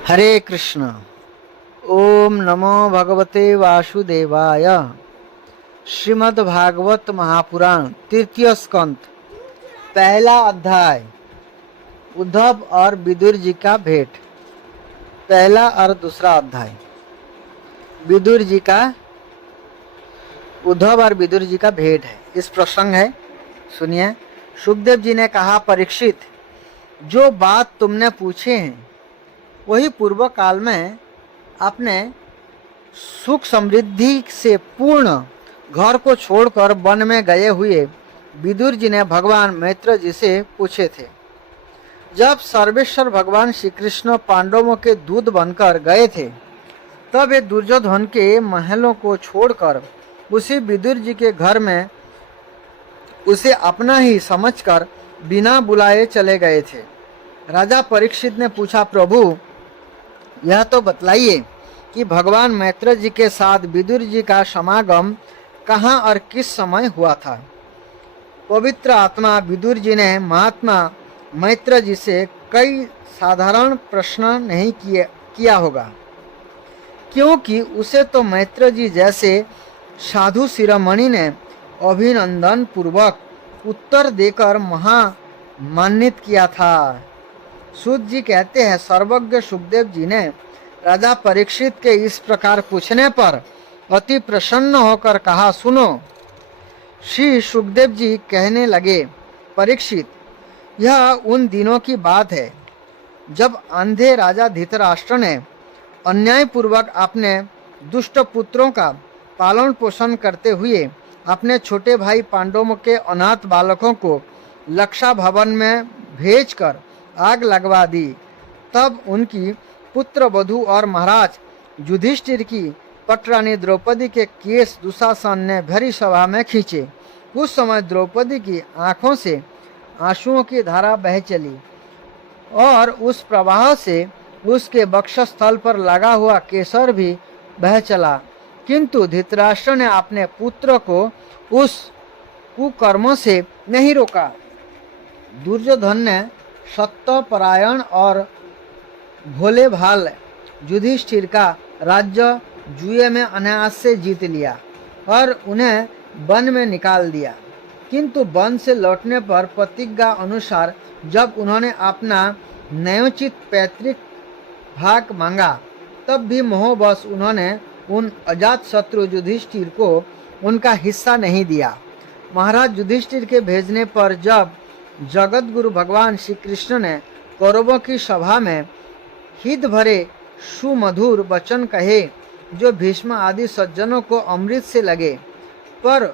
हरे कृष्ण। ओम नमो भगवते वासुदेवाय। श्रीमद् भागवत महापुराण तृतीय स्कंद, पहला अध्याय। उद्धव और विदुर जी का भेंट। पहला और दूसरा अध्याय। विदुर जी का उद्धव और विदुर जी का भेंट है, इस प्रसंग है। सुनिए। सुखदेव जी ने कहा, परीक्षित, जो बात तुमने पूछे हैं वही पूर्व काल में अपने सुख समृद्धि से पूर्ण घर को छोड़कर वन में गए हुए विदुर जी ने भगवान मैत्र जी से पूछे थे। जब सर्वेश्वर भगवान श्री कृष्ण पांडवों के दूत बनकर गए थे, तब वे दुर्योधन के महलों को छोड़कर उसी विदुर जी के घर में उसे अपना ही समझकर बिना बुलाए चले गए थे। राजा परीक्षित ने पूछा, प्रभु, यह तो बतलाइए कि भगवान मैत्र जी के साथ विदुर जी का समागम कहाँ और किस समय हुआ था। पवित्र आत्मा विदुर जी ने महात्मा मैत्र जी से कई साधारण प्रश्न नहीं किया होगा, क्योंकि उसे तो मैत्र जी जैसे साधु शिरोमणि ने अभिनंदन पूर्वक उत्तर देकर महामान्वित किया था। सूत जी कहते हैं, सर्वज्ञ सुखदेव जी ने राजा परीक्षित के इस प्रकार पूछने पर अति प्रसन्न होकर कहा, सुनो। श्री सुखदेव जी कहने लगे, परीक्षित, यह उन दिनों की बात है जब अंधे राजा धृतराष्ट्र ने अन्यायपूर्वक अपने दुष्ट पुत्रों का पालन पोषण करते हुए अपने छोटे भाई पांडवों के अनाथ बालकों को लक्षा भवन में भेजकर आग लगवा दी। तब उनकी पुत्र वधू और महाराज युधिष्ठिर की पटरानी द्रौपदी के केस दुशासन ने भरी सभा में खींचे। उस समय द्रौपदी की आंखों से आंसुओं की धारा बह चली और उस प्रवाह से उसके वक्षस्थल पर लगा हुआ केसर भी बह चला, किंतु धृतराष्ट्र ने अपने पुत्र को उस कुकर्मों से नहीं रोका। दुर्योधन ने सत्यपरायण और भोले भाल युधिष्ठिर का राज्य जुए में अनायास से जीत लिया और उन्हें वन में निकाल दिया, किंतु वन से लौटने पर प्रतिज्ञा अनुसार जब उन्होंने अपना न्यायोचित पैतृक भाग मांगा, तब भी मोहवश उन्होंने उन अजात शत्रु युधिष्ठिर को उनका हिस्सा नहीं दिया। महाराज युधिष्ठिर के भेजने पर जब जगत गुरु भगवान श्री कृष्ण ने कौरवों की सभा में हित भरे सुमधुर वचन कहे, जो भीष्म आदि सज्जनों को अमृत से लगे, पर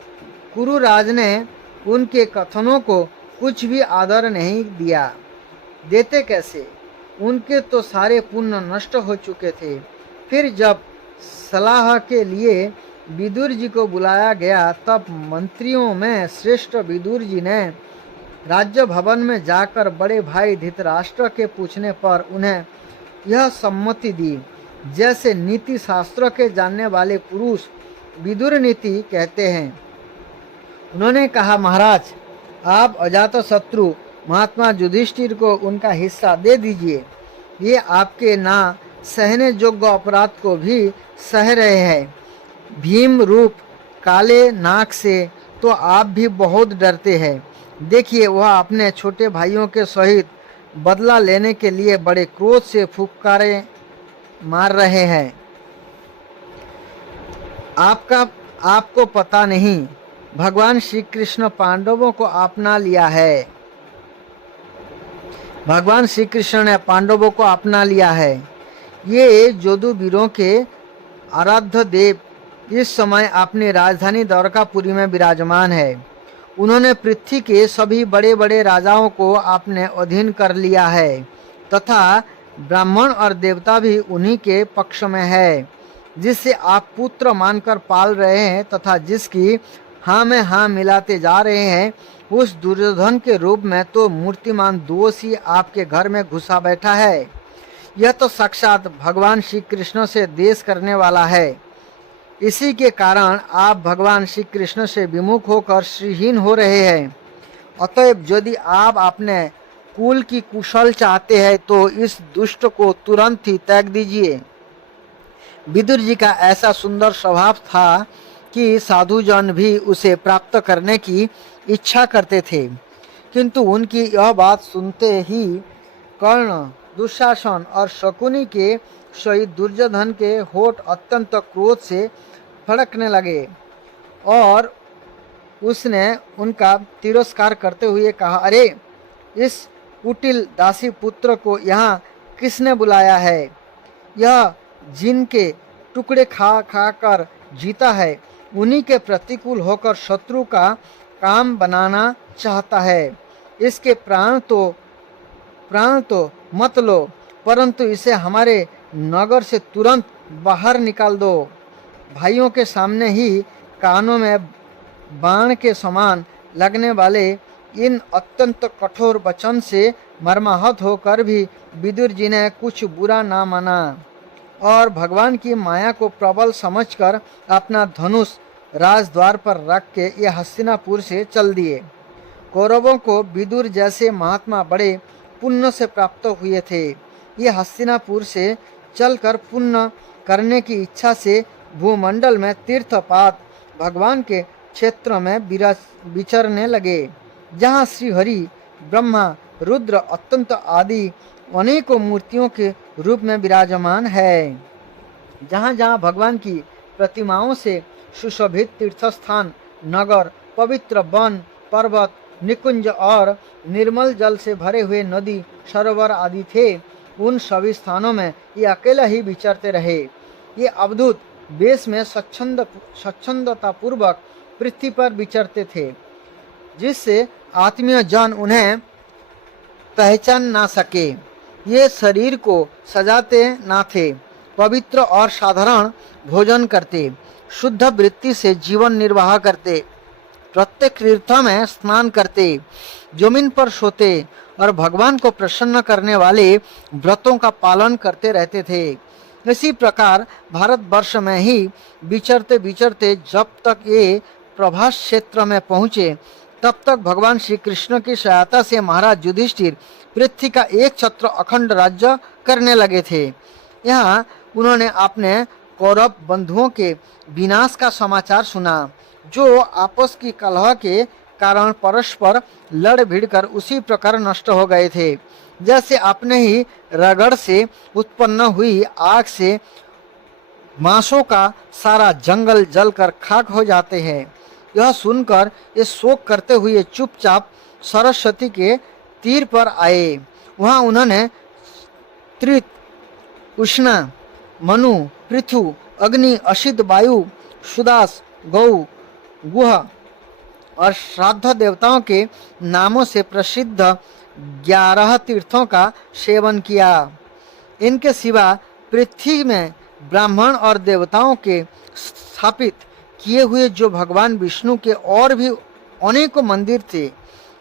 कुरुराज ने उनके कथनों को कुछ भी आदर नहीं दिया। देते कैसे, उनके तो सारे पुण्य नष्ट हो चुके थे। फिर जब सलाह के लिए विदुर जी को बुलाया गया, तब मंत्रियों में श्रेष्ठ विदुर जी ने राज्य भवन में जाकर बड़े भाई धृतराष्ट्र के पूछने पर उन्हें यह सम्मति दी, जैसे नीति शास्त्र के जानने वाले पुरुष विदुर नीति कहते हैं। उन्होंने कहा, महाराज, आप अजात शत्रु महात्मा युधिष्ठिर को उनका हिस्सा दे दीजिए। ये आपके ना सहने योग्य अपराध को भी सह रहे हैं। भीम रूप काले नाक से तो आप भी बहुत डरते हैं। देखिए, वह अपने छोटे भाइयों के सहित बदला लेने के लिए बड़े क्रोध से फुफकारे मार रहे हैं। आपको पता नहीं, भगवान श्री कृष्ण पांडवों को अपना लिया है। भगवान श्री कृष्ण ने पांडवों को अपना लिया है। ये जोधवीरों के आराध्य देव इस समय अपनी राजधानी द्वारकापुरी में विराजमान है। उन्होंने पृथ्वी के सभी बड़े बड़े राजाओं को अपने अधीन कर लिया है, तथा ब्राह्मण और देवता भी उन्हीं के पक्ष में है। जिसे आप पुत्र मानकर पाल रहे हैं तथा जिसकी हाँ में हाँ मिलाते जा रहे हैं, उस दुर्योधन के रूप में तो मूर्तिमान दोष ही आपके घर में घुसा बैठा है। यह तो साक्षात भगवान श्री कृष्ण से देश करने वाला है। इसी के कारण आप भगवान श्री कृष्ण से विमुख होकर श्रीहीन हो रहे हैं। अतएव यदि आप अपने कुल की कुशल चाहते हैं तो इस दुष्ट को तुरंत ही त्याग दीजिए। विदुर जी का ऐसा सुंदर स्वभाव था कि साधुजन भी उसे प्राप्त करने की इच्छा करते थे, किंतु उनकी यह बात सुनते ही कर्ण, दुशासन और शकुनी के शहीद दुर्योधन के होठ अत्यंत क्रोध से फड़कने लगे और उसने उनका तिरस्कार करते हुए कहा, अरे इस कुटिल दासी पुत्र को यहाँ किसने बुलाया है? यह जिनके टुकड़े खा खा कर जीता है, उन्हीं के प्रतिकूल होकर शत्रु का काम बनाना चाहता है। इसके प्राण तो मत लो, परंतु इसे हमारे नगर से तुरंत बाहर निकाल दो। भाइयों के सामने ही कानों में बाण के समान लगने वाले इन अत्यंत कठोर वचन से मर्माहत होकर भी विदुर जी ने कुछ बुरा ना माना और भगवान की माया को प्रबल समझकर अपना धनुष राजद्वार पर रख के ये हस्तिनापुर से चल दिए। कौरवों को विदुर जैसे महात्मा बड़े पुण्य से प्राप्त हुए थे। ये हस्तिनापुर से चलकर पुण्य करने की इच्छा से भूमंडल में तीर्थपात भगवान के क्षेत्र में विचरने लगे, जहाँ श्रीहरि, ब्रह्मा, रुद्र, अत्यंत आदि अनेकों मूर्तियों के रूप में विराजमान है। जहाँ जहाँ भगवान की प्रतिमाओं से सुशोभित तीर्थस्थान, नगर, पवित्र वन, पर्वत, निकुंज और निर्मल जल से भरे हुए नदी, सरोवर आदि थे, उन सभी स्थानों में ये अकेला ही विचरते रहे। ये अवधूत वेश में स्वच्छंदता पूर्वक पृथ्वी पर विचरते थे, जिससे आत्मीय जन उन्हें पहचान ना सके। ये शरीर को सजाते ना थे, पवित्र और साधारण भोजन करते, शुद्ध वृत्ति से जीवन निर्वाह करते, प्रत्येक तीर्थ में स्नान करते, जमीन पर सोते और भगवान को प्रसन्न करने वाले व्रतों का पालन करते रहते थे। इसी प्रकार भारतवर्ष में ही विचरते विचरते जब तक ये प्रभास क्षेत्र में पहुँचे, तब तक भगवान श्री कृष्ण की सहायता से महाराज युधिष्ठिर पृथ्वी का एक छत्र अखंड राज्य करने लगे थे। यहाँ उन्होंने अपने कौरव बंधुओं के विनाश का समाचार सुना, जो आपस की कलह के कारण परस्पर लड़ भिड़कर उसी प्रकार नष्ट हो गए थे, जैसे अपने ही रगड़ से उत्पन्न हुई आग से मांसों का सारा जंगल जलकर खाक हो जाते हैं। यह सुनकर ये शोक करते हुए चुपचाप सरस्वती के तीर पर आए। वहाँ उन्होंने त्रित, उष्णा, मनु, पृथु, अग्नि, असित, वायु, सुदास, गौ, गुह और श्राद्ध देवताओं के नामों से प्रसिद्ध 11 तीर्थों का सेवन किया। इनके सिवा पृथ्वी में ब्राह्मण और देवताओं के स्थापित किए हुए जो भगवान विष्णु के और भी अनेकों मंदिर थे,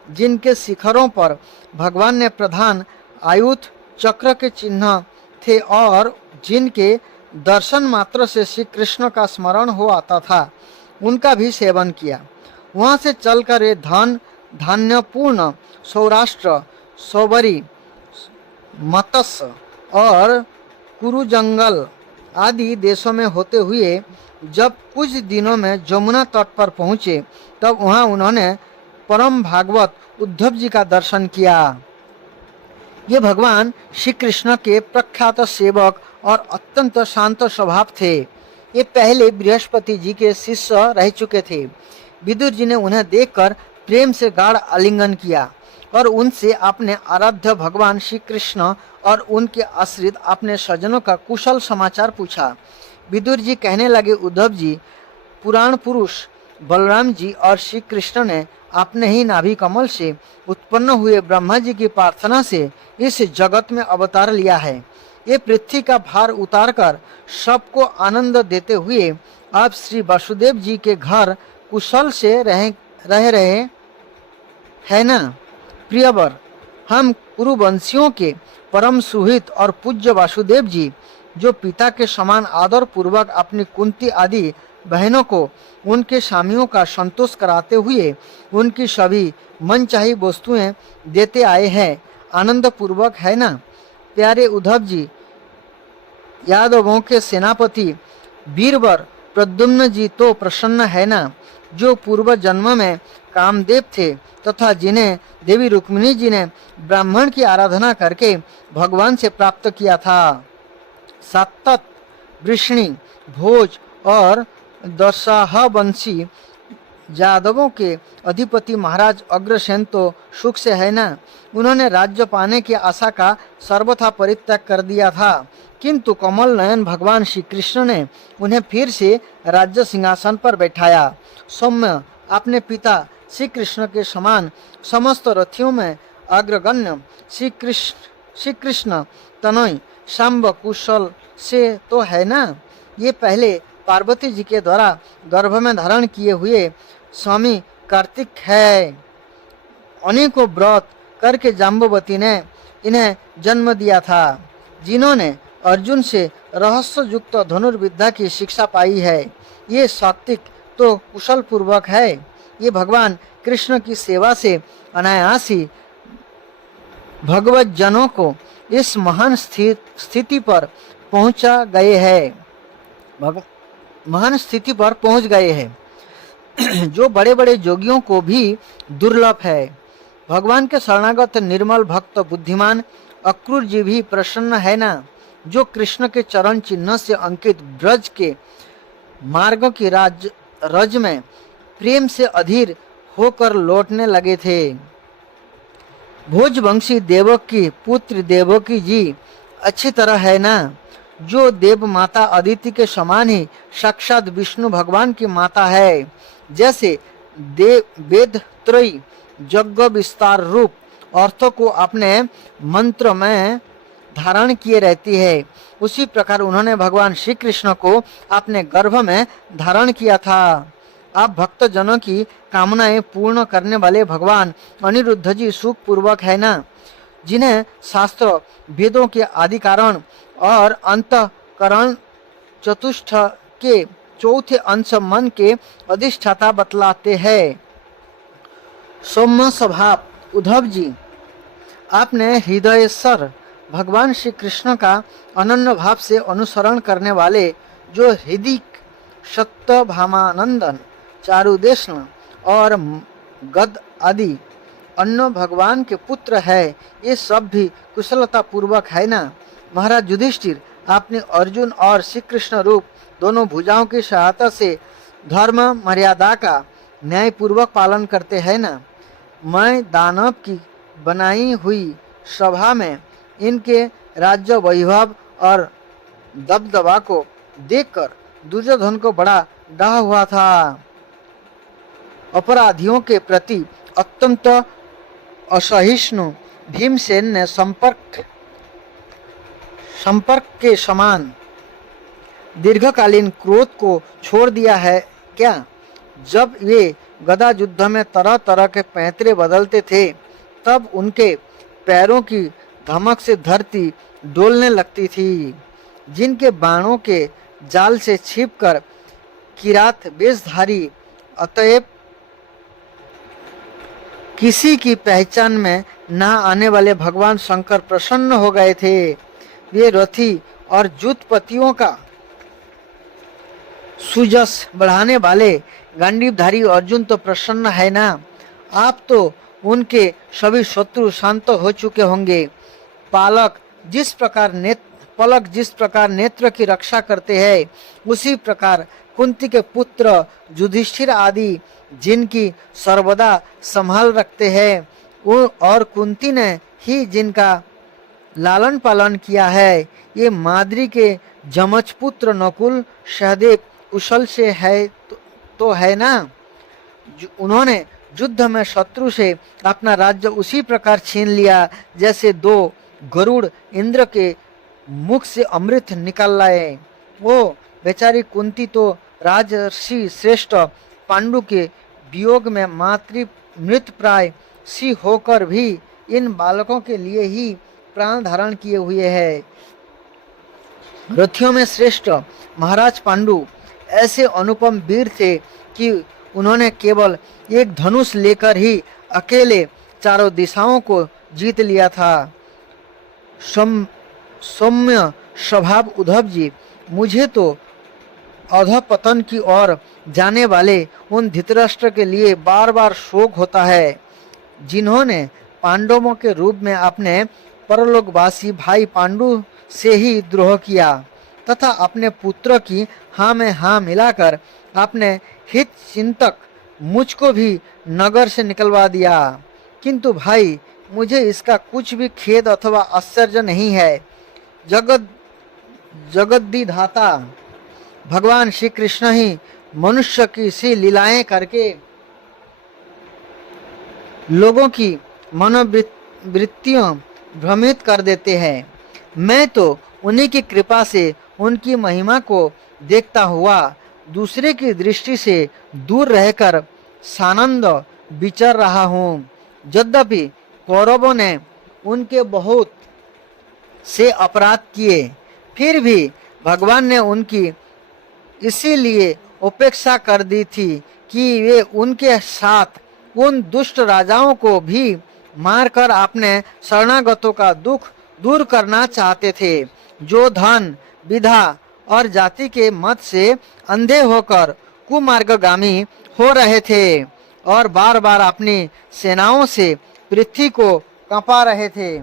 जिनके शिखरों पर भगवान ने प्रधान आयुध चक्र के चिन्ह थे और जिनके दर्शन मात्र से श्री कृष्ण का स्मरण हो आता था, उनका भी सेवन किया। वहाँ से चलकर ये धन धान्यपूर्ण सौराष्ट्र, सौबरी, मत्स्य और कुरुजंगल आदि देशों में होते हुए जब कुछ दिनों में जमुना तट पर पहुँचे, तब वहाँ उन्होंने परम भागवत उद्धव जी का दर्शन किया। ये भगवान श्री कृष्ण के प्रख्यात सेवक और अत्यंत शांत स्वभाव थे। ये पहले बृहस्पति जी के शिष्य रह चुके थे। विदुर जी ने उन्हें देखकर प्रेम से गाढ़ आलिंगन किया और उनसे अपने आराध्य भगवान श्री कृष्ण और उनके आश्रित अपने स्वजनों का कुशल समाचार पूछा। विदुर जी कहने लगे, उद्धव जी, पुराण पुरुष बलराम जी और श्री कृष्ण ने अपने ही नाभि कमल से उत्पन्न हुए ब्रह्मा जी की प्रार्थना से इस जगत में अवतार लिया है। ये पृथ्वी का भार उतारकर सबको आनंद देते हुए आप श्री वासुदेव जी के घर कुशल से रह रहे है ना प्रियवर। हम कुरुवंशियों के परम सुहित और पूज्य वासुदेव जी, जो पिता के समान आदर पूर्वक अपनी कुंती आदि बहनों को उनके स्वामियों का संतोष कराते हुए उनकी सभी मनचाही वस्तुएं देते आए हैं, आनंद पूर्वक है ना। प्यारे उद्धव जी, यादवों के सेनापति बीरबर प्रद्युम्न जी तो प्रसन्न है ना, जो पूर्व जन्म में कामदेव थे तथा जिन्हें देवी रुक्मिणी जी ने ब्राह्मण की आराधना करके भगवान से प्राप्त किया था। सतत, वृष्णि, भोज और दशाहवंशी यादवों के अधिपति महाराज अग्रसेन तो सुख से है ना। उन्होंने राज्य पाने की आशा का सर्वथा परित्याग कर दिया था, किंतु कमल नयन भगवान श्री कृष्ण ने उन्हें फिर से राज्य सिंहासन पर बैठाया। सौम्य, अपने पिता श्री कृष्ण के समान समस्त रथियों में अग्रगण्य श्री कृष्ण तनय शाम्ब कुशल से तो है ना। ये पहले पार्वती जी के द्वारा गर्भ में धारण किए हुए स्वामी कार्तिक है। अनेकों व्रत करके जाम्बवती ने इन्हें जन्म दिया था, जिन्होंने अर्जुन से रहस्य युक्त धनुर्विद्या की शिक्षा पाई है। ये सात्विक तो कुशल पूर्वक है। ये भगवान कृष्ण की सेवा से अनायास ही भगवत जनों को इस महान स्थिति पर पहुंचा गए हैं। महान स्थिति पर पहुंच गए हैं जो बड़े बड़े योगियों को भी दुर्लभ है। भगवान के शरणागत निर्मल भक्त बुद्धिमान अक्रूर जी भी प्रसन्न है ना, जो कृष्ण के चरण चिन्ह से अंकित ब्रज के मार्ग की रज में प्रेम से अधीर होकर लौटने लगे थे। भोजवंशी देवकी पुत्र देवकी जी अच्छी तरह है ना, जो देव माता अदिति के समान ही साक्षात विष्णु भगवान की माता है। जैसे वेद त्रयी यज्ञ विस्तार रूप अर्थों को अपने मंत्र में धारण किए रहती है, उसी प्रकार उन्होंने भगवान श्री कृष्ण को अपने गर्भ में धारण किया था। आप भक्त जनों की कामनाएं पूर्ण करने वाले भगवान अनिरुद्ध जी सुख पूर्वक है ना, जिन्हें शास्त्र वेदों के आदि कारण और अंतकरण चतुष्ट के चौथे अंश मन के अधिष्ठाता बतलाते हैं। सौम्य स्वभाव उद्धव जी, आपने हृदयेश्वर भगवान श्री कृष्ण का अनन्य भाव से अनुसरण करने वाले जो हृदय सत्यभामानंदन चारुदेशन और गद आदि अन्य भगवान के पुत्र है, ये सब भी कुशलता पूर्वक है ना। महाराज युधिष्ठिर, आपने अर्जुन और श्री कृष्ण रूप दोनों भुजाओं की सहायता से धर्म मर्यादा का न्याय पूर्वक पालन करते हैं ना। मैं दानव की बनाई हुई सभा में इनके राज्य वैभव और दबदबा को देखकर दुर्योधन को बड़ा डाह हुआ था। अपराधियों के प्रति अत्यंत असहिष्णु भीमसेन ने संपर्क के समान दीर्घकालीन क्रोध को छोड़ दिया है क्या। जब वे गदा युद्ध में तरह तरह के पैंतरे बदलते थे, तब उनके पैरों की धमक से धरती डोलने लगती थी। जिनके बाणों के जाल से छिपकर किरात वेशधारी अतएव किसी की पहचान में न आने वाले भगवान शंकर प्रसन्न हो गए थे। वे रथी और जुतपतियों का सुजस बढ़ाने वाले गांडीवधारी अर्जुन तो प्रसन्न है ना। आप तो उनके सभी शत्रु शांत हो चुके होंगे। पलक जिस प्रकार नेत्र की रक्षा करते हैं, उसी प्रकार कुंती के पुत्र युधिष्ठिर आदि जिनकी सर्वदा संभाल रखते हैं, और कुंती ने ही जिनका लालन पालन किया है, ये माद्री के जमज पुत्र नकुल सहदेव कुशल से है तो है ना। उन्होंने युद्ध में शत्रु से अपना राज्य उसी प्रकार छीन लिया जैसे दो गरुड़ इंद्र के मुख से अमृत निकाल लाए। वो बेचारी कुंती तो राजर्षि श्रेष्ठ पांडु के वियोग में मृत प्राय सी होकर भी इन बालकों के लिए ही प्राण धारण किए हुए है। रथियों में श्रेष्ठ महाराज पांडु ऐसे अनुपम वीर थे कि उन्होंने केवल एक धनुष लेकर ही अकेले चारों दिशाओं को जीत लिया था। सौम्य स्वभाव उद्धव जी, मुझे तो अधःपतन की ओर जाने वाले उन धृतराष्ट्र के लिए बार बार शोक होता है, जिन्होंने पांडवों के रूप में अपने परलोकवासी भाई पांडु से ही द्रोह किया तथा अपने पुत्र की हाँ में हाँ मिलाकर अपने हित चिंतक मुझको भी नगर से निकलवा दिया। किंतु भाई, मुझे इसका कुछ भी खेद अथवा आश्चर्य नहीं है। जगद्विधाता भगवान श्री कृष्ण ही मनुष्य की सी लीलाएं करके लोगों की मनोवृत्तियों भ्रमित कर देते हैं। मैं तो उन्हीं की कृपा से उनकी महिमा को देखता हुआ दूसरे की दृष्टि से दूर रहकर सानंद विचर रहा हूँ। यद्यपि कौरवों ने उनके बहुत से अपराध किए, फिर भी भगवान ने उनकी इसीलिए उपेक्षा कर दी थी कि वे उनके साथ उन दुष्ट राजाओं को भी मारकर अपने शरणागतों का दुख दूर करना चाहते थे, जो धन, विधा और जाति के मत से अंधे होकर कुमार्गगामी हो रहे थे और बार बार अपनी सेनाओं से पृथ्वी को कंपा रहे थे।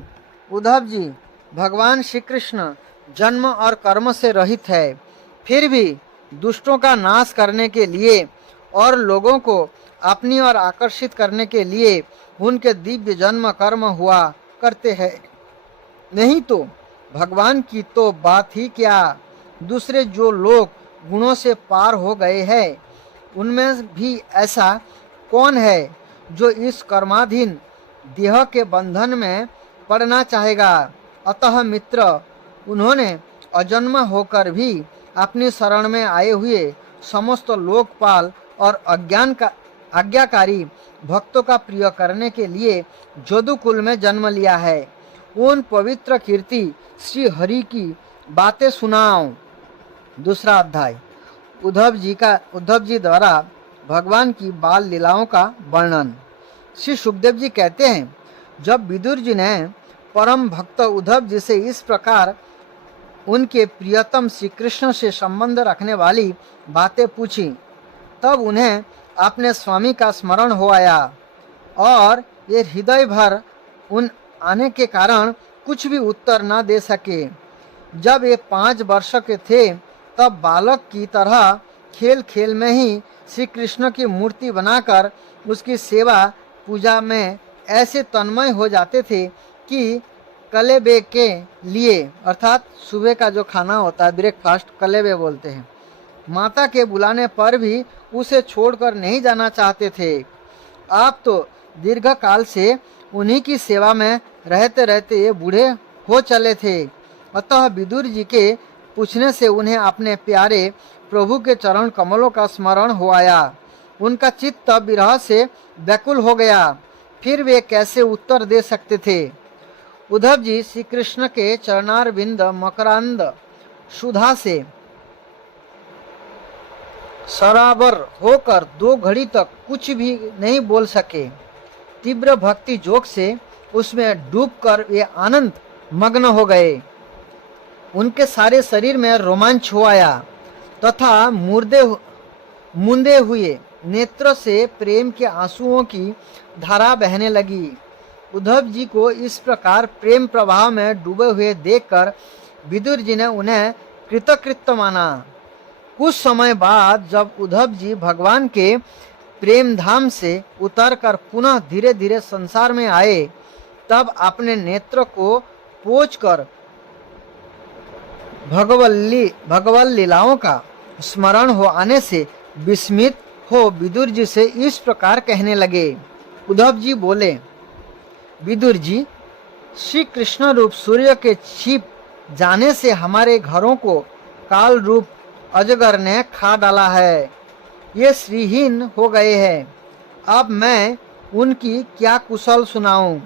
उद्धव जी, भगवान श्री कृष्ण जन्म और कर्म से रहित है, फिर भी दुष्टों का नाश करने के लिए और लोगों को अपनी ओर आकर्षित करने के लिए उनके दिव्य जन्म कर्म हुआ करते हैं। नहीं तो भगवान की तो बात ही क्या, दूसरे जो लोग गुणों से पार हो गए हैं, उनमें भी ऐसा कौन है जो इस कर्माधीन देह के बंधन में पड़ना चाहेगा। अतः मित्र, उन्होंने अजन्म होकर भी अपनी शरण में आए हुए समस्त लोकपाल और आज्ञाकारी भक्तों का प्रिय करने के लिए जदुकुल में जन्म लिया है। उन पवित्र कीर्ति श्री हरि की बातें सुनाओ। दूसरा अध्याय, उद्धव जी द्वारा भगवान की बाल लीलाओं का वर्णन। श्री सुखदेव जी कहते हैं, जब विदुर जी ने परम भक्त उद्धव जी से इस प्रकार उनके प्रियतम श्री कृष्ण से संबंध रखने वाली बातें पूछी, तब उन्हें अपने स्वामी का स्मरण हो आया और ये हृदय भर उन आने के कारण कुछ भी उत्तर न दे सके। जब ये 5 वर्ष के थे, तब बालक की तरह खेल खेल में ही श्री कृष्ण की मूर्ति बनाकर उसकी सेवा पूजा में ऐसे तन्मय हो जाते थे कि कलेबे के लिए, अर्थात सुबह का जो खाना होता है ब्रेकफास्ट, कलेबे बोलते हैं, माता के बुलाने पर भी उसे छोड़कर नहीं जाना चाहते थे। आप तो दीर्घ काल से उन्हीं की सेवा में रहते रहते ये बूढ़े हो चले थे। अतः विदुर जी के पूछने से उन्हें अपने प्यारे प्रभु के चरण कमलों का स्मरण हो आया। उनका चित्त विरह से व्याकुल हो गया, फिर वे कैसे उत्तर दे सकते थे। उद्धव जी श्री कृष्ण के चरणारविंद मकरांद सुधा से सराबर होकर 2 घड़ी तक कुछ भी नहीं बोल सके। तीव्र भक्ति जोग से उसमें डूबकर वे आनंद मग्न हो गए। उनके सारे शरीर में रोमांच हो आया तथा मूंदे हुए नेत्र से प्रेम के आंसुओं की धारा बहने लगी। उद्धव जी को इस प्रकार प्रेम प्रवाह में डूबे हुए देखकर विदुर जी ने उन्हें कृतकृत्य माना। कुछ समय बाद जब उद्धव जी भगवान के प्रेम धाम से उतरकर पुनः धीरे धीरे संसार में आए, तब अपने नेत्र को पोंछकर भगवत लीलाओं का स्मरण हो आने से विस्मित हो विदुर जी से इस प्रकार कहने लगे। उद्धव जी बोले, विदुर जी, श्री कृष्ण रूप सूर्य के छिप जाने से हमारे घरों को काल रूप अजगर ने खा डाला है। ये श्रीहीन हो गए हैं। अब मैं उनकी क्या कुशल सुनाऊं।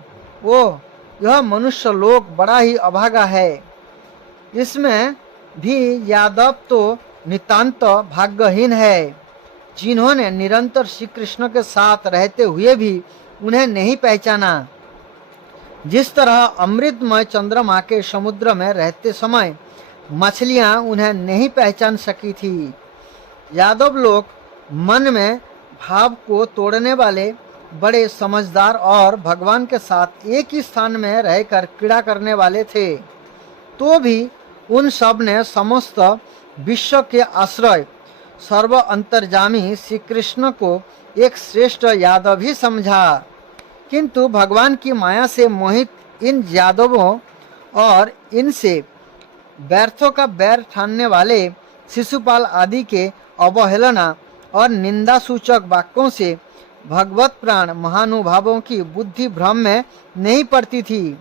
ओह, यह मनुष्य लोक बड़ा ही अभागा है। इसमें भी यादव तो नितांत भाग्यहीन है, जिन्होंने निरंतर श्री कृष्ण के साथ रहते हुए भी उन्हें नहीं पहचाना। जिस तरह अमृतमय चंद्रमा के समुद्र में रहते समय मछलियां उन्हें नहीं पहचान सकी थी। यादव लोग मन में भाव को तोड़ने वाले, बड़े समझदार और भगवान के साथ एक ही स्थान में रहकर क्रीड़ा करने वाले थे। तो भी उन सब ने समस्त विश्व के आश्रय सर्व अंतर्जामी श्री कृष्ण को एक श्रेष्ठ यादव ही समझा। किंतु भगवान की माया से मोहित इन यादवों और इनसे व्यर्थों का बैर ठानने वाले शिशुपाल आदि के अवहेलना और निंदा सूचक वाक्यों से भगवत प्राण महानुभावों की बुद्धि भ्रम में नहीं पड़ती थी।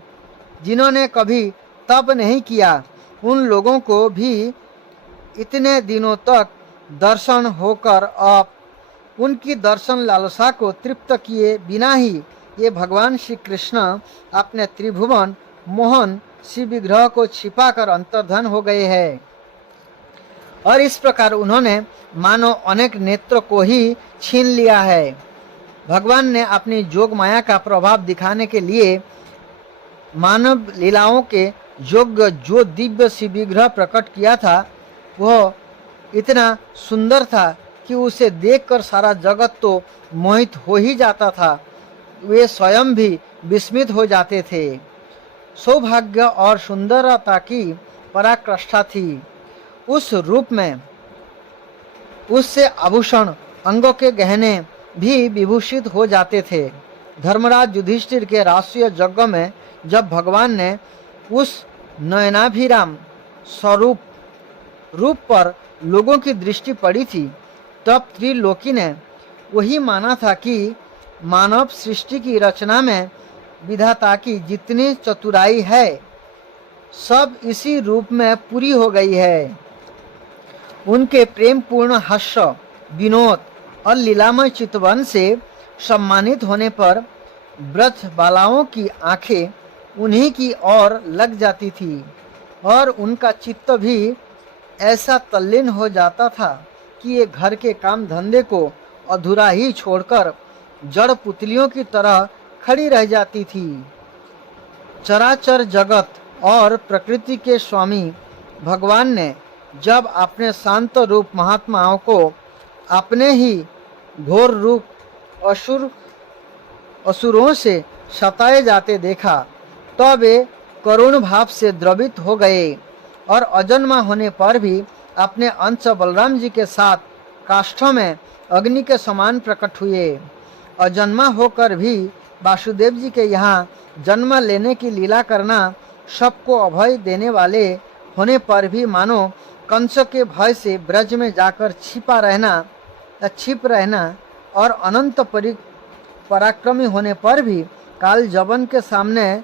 जिन्होंने कभी तप नहीं किया, उन लोगों को भी इतने दिनों तक दर्शन होकर अब उनकी दर्शन लालसा को तृप्त किए बिना ही ये भगवान श्री कृष्ण अपने त्रिभुवन मोहन शिव विग्रह को छिपाकर अंतर्धन हो गए हैं। और इस प्रकार उन्होंने मानो अनेक नेत्र को ही छीन लिया है। भगवान ने अपनी जोग माया का प्रभाव दिखाने के लिए मानव लीलाओं के योग्य जो दिव्य शिव विग्रह प्रकट किया था, वह इतना सुंदर था कि उसे देखकर सारा जगत तो मोहित हो ही जाता था। वे स्वयं भी विस्मित हो जाते थे। सौभाग्य और सुंदरता की पराकाष्ठा थी उस रूप में। उससे आभूषण, अंगों के गहने भी विभूषित हो जाते थे। धर्मराज युधिष्ठिर के राष्ट्रीय यज्ञ में जब भगवान ने उस नयनाभिराम स्वरूप रूप पर लोगों की दृष्टि पड़ी थी, तब त्रिलोकी ने वही माना था कि मानव सृष्टि की रचना में विधाता की जितनी चतुराई है, सब इसी रूप में पूरी हो गई है। उनके प्रेम पूर्ण हास्य, विनोद और लीलामय चितवन से सम्मानित होने पर ब्रज बालाओं की आंखें उन्हीं की ओर लग जाती थी और उनका चित्त भी ऐसा तल्लीन हो जाता था कि ये घर के काम धंधे को अधूरा ही छोड़कर जड़ पुतलियों की तरह खड़ी रह जाती थी। चराचर जगत और प्रकृति के स्वामी भगवान ने जब अपने शांत रूप महात्माओं को अपने ही घोर रूप असुरों से सताए जाते देखा, तो वे करुण भाव से द्रवित हो गए और अजन्मा होने पर भी अपने अंश बलराम जी के साथ काष्ठों में अग्नि के समान प्रकट हुए। अजन्मा होकर भी वासुदेव जी के यहाँ जन्म लेने की लीला करना, सबको अभय देने वाले होने पर भी मानो कंस के भय से ब्रज में जाकर छिप रहना और अनंत पराक्रमी होने पर भी काल जबन के सामने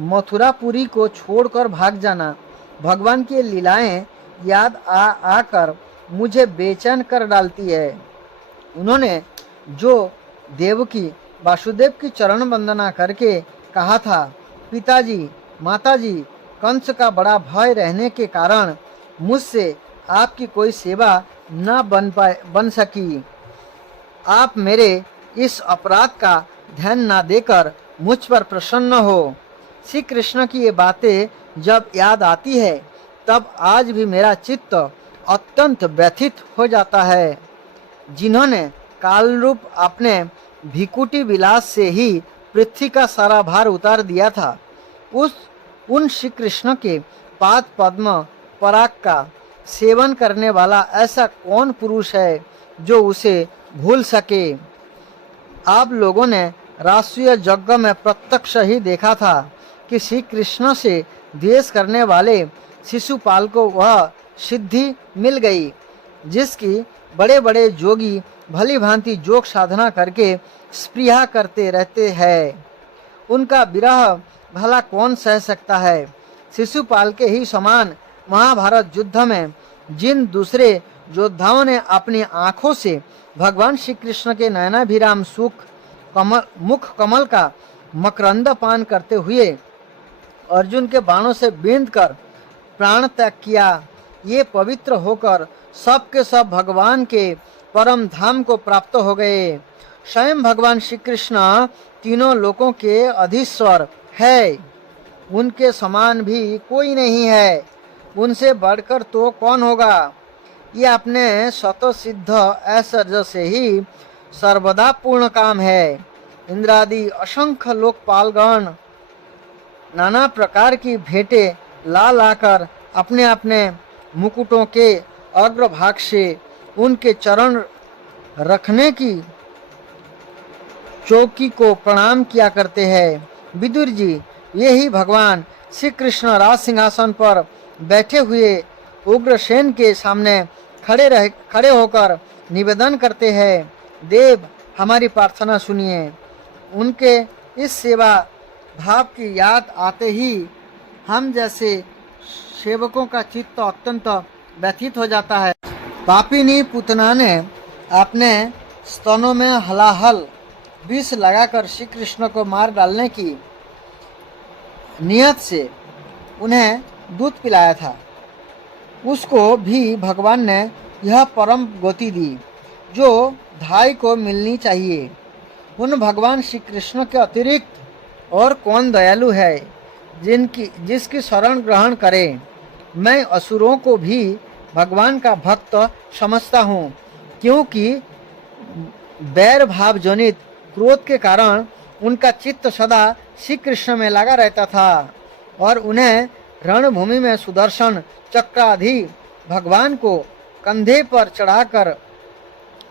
मथुरापुरी को छोड़कर भाग जाना, भगवान की लीलाएं याद आकर मुझे बेचैन कर डालती है। उन्होंने जो देवकी वासुदेव की चरण वंदना करके कहा था, पिताजी माताजी, कंस का बड़ा भय रहने के कारण मुझसे आपकी कोई सेवा न बन सकी। आप मेरे इस अपराध का ध्यान न देकर मुझ पर प्रसन्न हो। श्री कृष्ण की ये बातें जब याद आती है, तब आज भी मेरा चित्त अत्यंत व्यथित हो जाता है। जिन्होंने काल रूप अपने भिकुटी विलास से ही पृथ्वी का सारा भार उतार दिया था, उन श्री कृष्ण के पाद पद्म पराग का सेवन करने वाला ऐसा कौन पुरुष है जो उसे भूल सके। आप लोगों ने राष्ट्रीय यज्ञ में प्रत्यक्ष ही देखा था कि श्री कृष्ण से द्वेष करने वाले शिशुपाल को वह सिद्धि मिल गई जिसकी बड़े बड़े जोगी भली भांति योग साधना करके स्पृहा करते रहते हैं। उनका विरह भला कौन सह सकता है। शिशुपाल के ही समान महाभारत युद्ध में जिन दूसरे योद्धाओं ने अपनी आंखों से भगवान श्री कृष्ण के नयनाभिराम मुख कमल का मकरंद पान करते हुए अर्जुन के बाणों से बींध कर प्राण त्याग किया, ये पवित्र होकर सब के सब भगवान के परम धाम को प्राप्त हो गए। स्वयं भगवान श्री कृष्ण तीनों लोकों के अधीश्वर है, उनके समान भी कोई नहीं है, उनसे बढ़कर तो कौन होगा। ये अपने स्वतःसिद्ध ऐश्वर्य से ही सर्वदा पूर्ण काम है। इंद्रादि असंख्य लोकपालगण नाना प्रकार की भेंटें ला लाकर अपने अपने मुकुटों के अग्रभाग से उनके चरण रखने की चौकी को प्रणाम किया करते हैं। विदुर जी, यही भगवान श्री कृष्ण राज सिंहासन पर बैठे हुए उग्रसेन के सामने खड़े होकर निवेदन करते हैं, देव हमारी प्रार्थना सुनिए। उनके इस सेवा भाव की याद आते ही हम जैसे सेवकों का चित्त अत्यंत व्यथित हो जाता है। पापिनी पुतना ने अपने स्तनों में हलाहल विष लगाकर श्री कृष्ण को मार डालने की नियत से उन्हें दूध पिलाया था। उसको भी भगवान ने यह परम गति दी जो धाई को मिलनी चाहिए। उन भगवान श्री कृष्ण के अतिरिक्त और कौन दयालु है जिसकी शरण ग्रहण करे। मैं असुरों को भी भगवान का भक्त समझता हूँ, क्योंकि बैर भाव जनित क्रोध के कारण उनका चित्त सदा श्री कृष्ण में लगा रहता था और उन्हें रणभूमि में सुदर्शन चक्राधि भगवान को कंधे पर चढ़ाकर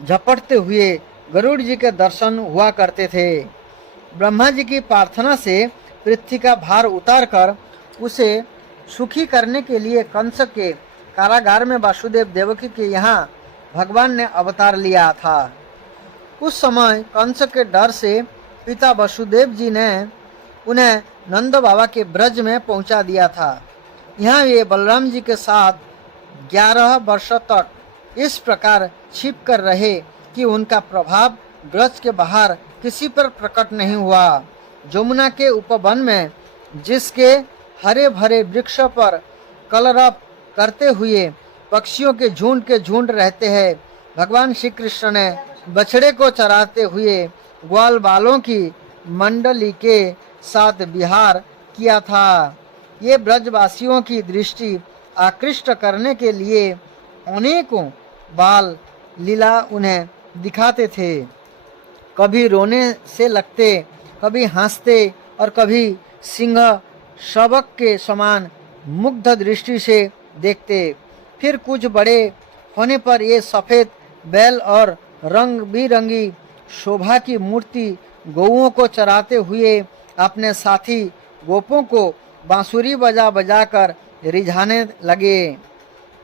झपटते हुए गरुड़ जी के दर्शन हुआ करते थे। ब्रह्मा जी की प्रार्थना से पृथ्वी का भार उतारकर उसे सुखी करने के लिए कंस के कारागार में वासुदेव देवकी के यहाँ भगवान ने अवतार लिया था। उस समय कंस के डर से पिता वसुदेव जी ने उन्हें नंद बाबा के ब्रज में पहुंचा दिया था। यहाँ वे बलराम जी के साथ 11 वर्ष तक इस प्रकार छिप कर रहे कि उनका प्रभाव ब्रज के बाहर किसी पर प्रकट नहीं हुआ। जमुना के उपवन में जिसके हरे भरे वृक्ष पर कलरव करते हुए पक्षियों के झुंड रहते हैं, भगवान श्री कृष्ण ने बछड़े को चराते हुए ग्वाल बालों की मंडली के साथ विहार किया था। ये ब्रजवासियों की दृष्टि आकृष्ट करने के लिए अनेकों बाल लीला उन्हें दिखाते थे। कभी रोने से लगते, कभी हंसते और कभी सिंह शावक के समान मुग्ध दृष्टि से देखते। फिर कुछ बड़े होने पर ये सफ़ेद बैल और रंग बिरंगी शोभा की मूर्ति गौओं को चराते हुए अपने साथी गोपों को बांसुरी बजा बजा कर रिझाने लगे।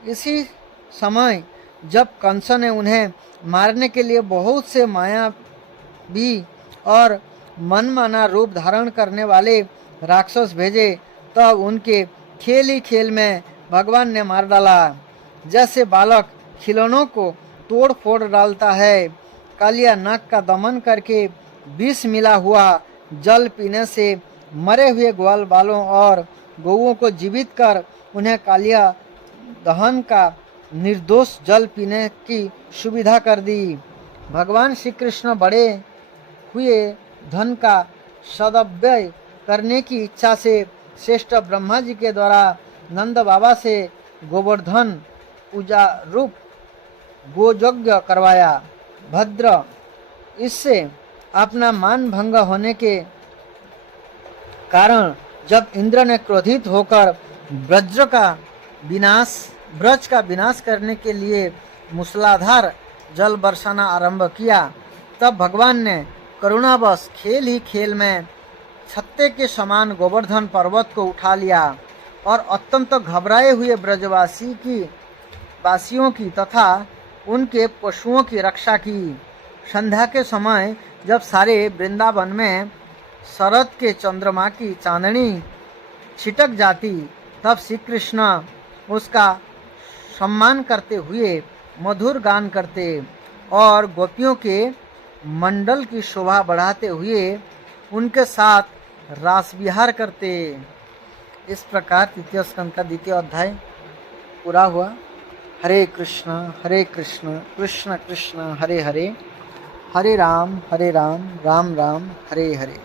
इसी समय जब कंस ने उन्हें मारने के लिए बहुत से मायावी और मनमाना रूप धारण करने वाले राक्षस भेजे, तब उनके खेल ही खेल में भगवान ने मार डाला। जैसे बालक खिलौनों को तोड़ फोड़ डालता है, कालिया नाग का दमन करके विष मिला हुआ जल पीने से मरे हुए ग्वाल बालों और गौओं को जीवित कर उन्हें कालिया दहन का निर्दोष जल पीने की सुविधा कर दी। भगवान श्री कृष्ण बड़े हुए धन का सदव्यय करने की इच्छा से श्रेष्ठ ब्रह्मा जी के द्वारा नंद बाबा से गोवर्धन पूजा रूप गोयज्ञ करवाया। भद्र इससे अपना मान भंग होने के कारण जब इंद्र ने क्रोधित होकर ब्रज का विनाश करने के लिए मूसलाधार जल बरसाना आरंभ किया, तब भगवान ने करुणावश खेल ही खेल में छत्ते के समान गोवर्धन पर्वत को उठा लिया और अत्यंत घबराए हुए वासियों की तथा उनके पशुओं की रक्षा की। संध्या के समय जब सारे वृंदावन में शरद के चंद्रमा की चांदनी छिटक जाती, तब श्री कृष्ण उसका सम्मान करते हुए मधुर गान करते और गोपियों के मंडल की शोभा बढ़ाते हुए उनके साथ रास विहार करते। इस प्रकार तृतीय स्कंद का द्वितीय अध्याय पूरा हुआ। हरे कृष्ण कृष्ण कृष्ण हरे हरे, हरे राम राम राम हरे हरे।